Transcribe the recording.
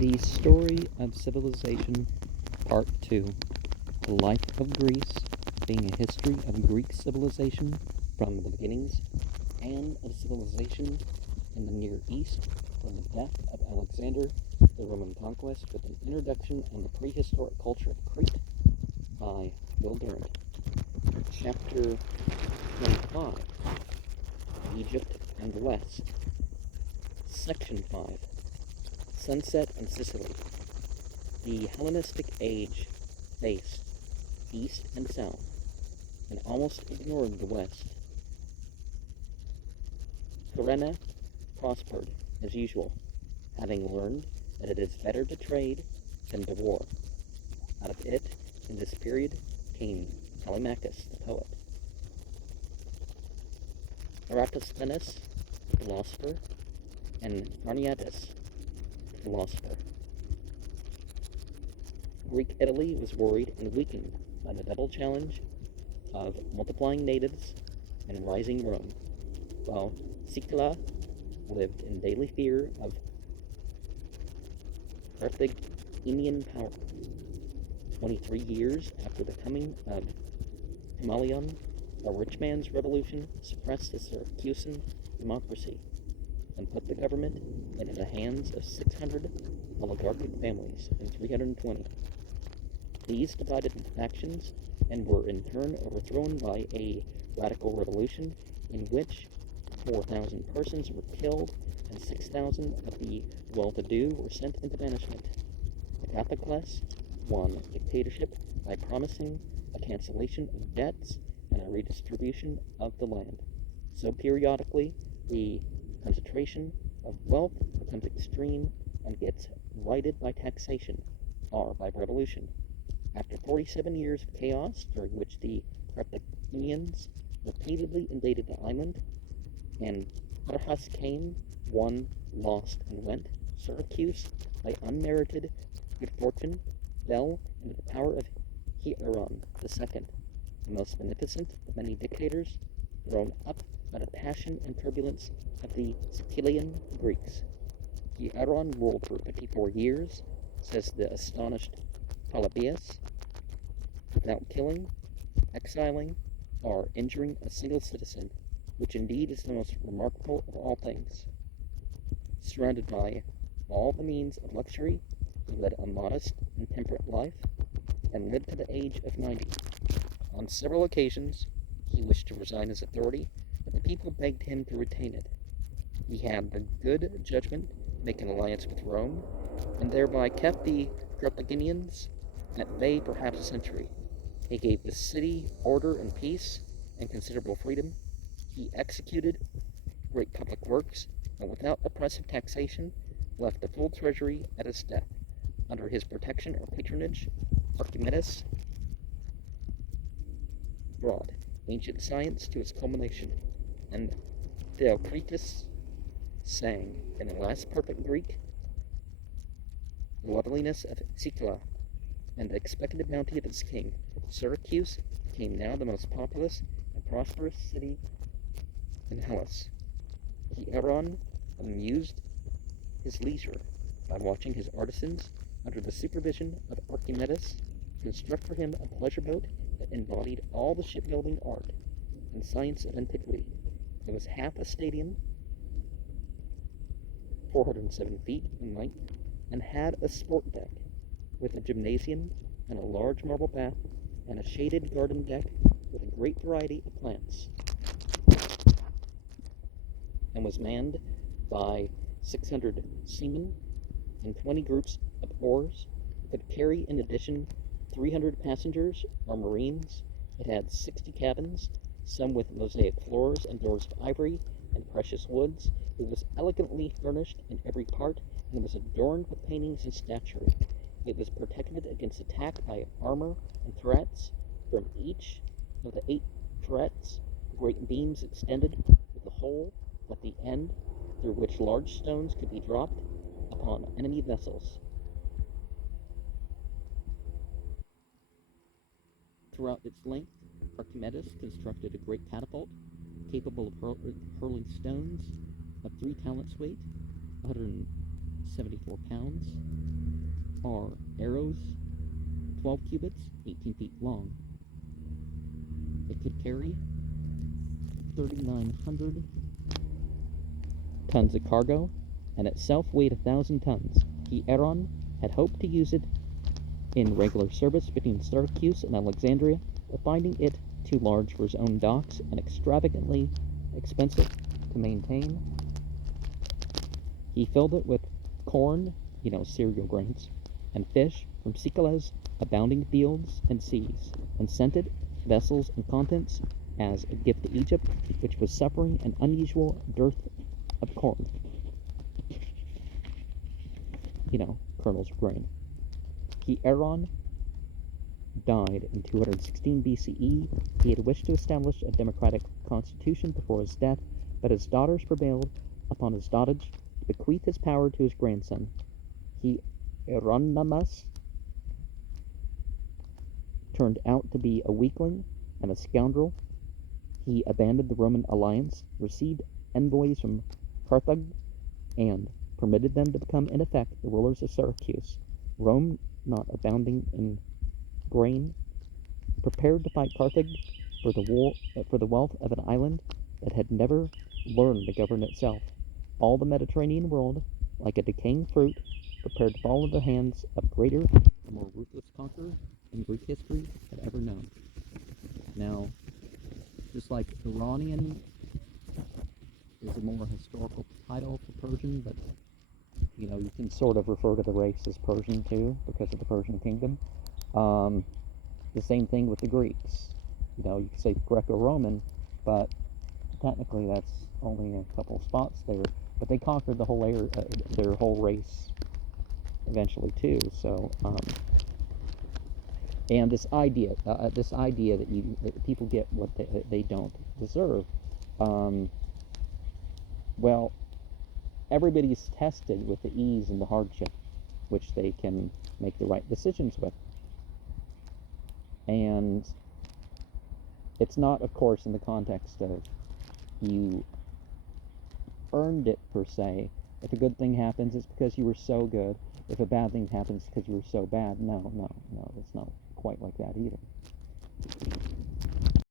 The Story of Civilization, Part 2. The Life of Greece, being a history of Greek civilization from the beginnings, and of civilization in the Near East from the death of Alexander, the Roman conquest, with an introduction on the prehistoric culture of Crete by Durant. Chapter 25. Egypt and the West. Section 5. Sunset in Sicily. The Hellenistic age faced east and south, and almost ignored the west. Cyrene prospered, as usual, having learned that it is better to trade than to war. Out of it, in this period, came Callimachus, the poet. Eratosthenes, the philosopher, and Marniatus, the philosopher. Greek Italy was worried and weakened by the double challenge of multiplying natives and rising Rome, while Sicily lived in daily fear of Carthaginian power. 23 years after the coming of Timalion, a rich man's revolution suppressed the Syracusan democracy and put the government into the hands of 600 oligarchic families in 320. These divided into factions and were in turn overthrown by a radical revolution in which 4,000 persons were killed and 6,000 of the well-to-do were sent into banishment. The Catholic class won dictatorship by promising a cancellation of debts and a redistribution of the land. So periodically, the concentration of wealth becomes extreme and gets righted by taxation, or by revolution. After 47 years of chaos, during which the Carthaginians repeatedly invaded the island, and Arhas came, won, lost, and went, Syracuse, by unmerited good fortune, fell into the power of Hieron II, the most beneficent of many dictators, thrown up by the passion and turbulence of the Sicilian Greeks. Hieron ruled for 54 years, says the astonished Polybius, without killing, exiling, or injuring a single citizen, which indeed is the most remarkable of all things. Surrounded by all the means of luxury, he led a modest and temperate life, and lived to the age of 90. On several occasions, he wished to resign his authority, but the people begged him to retain it. He had the good judgment to make an alliance with Rome, and thereby kept the Carthaginians at bay perhaps a century. He gave the city order and peace and considerable freedom. He executed great public works, and without oppressive taxation, left a full treasury at his death. Under his protection or patronage, Archimedes brought ancient science to its culmination, and Theocritus sang, in the last perfect Greek, the loveliness of Sicily and the expected bounty of its king. Syracuse became now the most populous and prosperous city in Hellas. Hieron amused his leisure by watching his artisans, under the supervision of Archimedes, construct for him a pleasure boat that embodied all the shipbuilding art and science of antiquity. It was half a stadium, 407 feet in length, and had a sport deck with a gymnasium and a large marble bath and a shaded garden deck with a great variety of plants, and was manned by 600 seamen and 20 groups of oars. It could carry in addition 300 passengers or marines. It had 60 cabins, some with mosaic floors and doors of ivory and precious woods. It was elegantly furnished in every part, and was adorned with paintings and statuary. It was protected against attack by armor and turrets. From each of the 8 turrets, great beams extended, with a hole at the end through which large stones could be dropped upon enemy vessels. Throughout its length, Archimedes constructed a great catapult, capable of hurling stones of 3 talents weight, 100 74 pounds, are arrows 12 cubits, 18 feet long. It could carry 3,900 tons of cargo, and itself weighed 1,000 tons. Hieron had hoped to use it in regular service between Syracuse and Alexandria, but finding it too large for his own docks and extravagantly expensive to maintain, he filled it with corn, cereal grains, and fish from Sicily's abounding fields and seas, and sent it, vessels and contents, as a gift to Egypt, which was suffering an unusual dearth of corn. Kernels of grain. Hieron died in 216 BCE. He had wished to establish a democratic constitution before his death, but his daughters prevailed upon his dotage to bequeath his power to his grandson. Hieronymus turned out to be a weakling and a scoundrel. He abandoned the Roman alliance, received envoys from Carthage, and permitted them to become, in effect, the rulers of Syracuse. Rome, not abounding in grain, prepared to fight Carthage for the wealth of an island that had never learned to govern itself. All the Mediterranean world, like a decaying fruit, prepared to fall into the hands of greater and more ruthless conqueror than Greek history had ever known. Now, just like Iranian is a more historical title for Persian, but you can sort of refer to the race as Persian too, because of the Persian kingdom. The same thing with the Greeks. You can say Greco-Roman, but technically that's only a couple of spots there. But they conquered the whole their whole race eventually too. So, and this idea that people get what they don't deserve. Well, everybody's tested with the ease and the hardship, which they can make the right decisions with. And it's not, of course, in the context of you earned it per se. If a good thing happens, it's because you were so good. If a bad thing happens, it's because you were so bad. No, it's not quite like that either.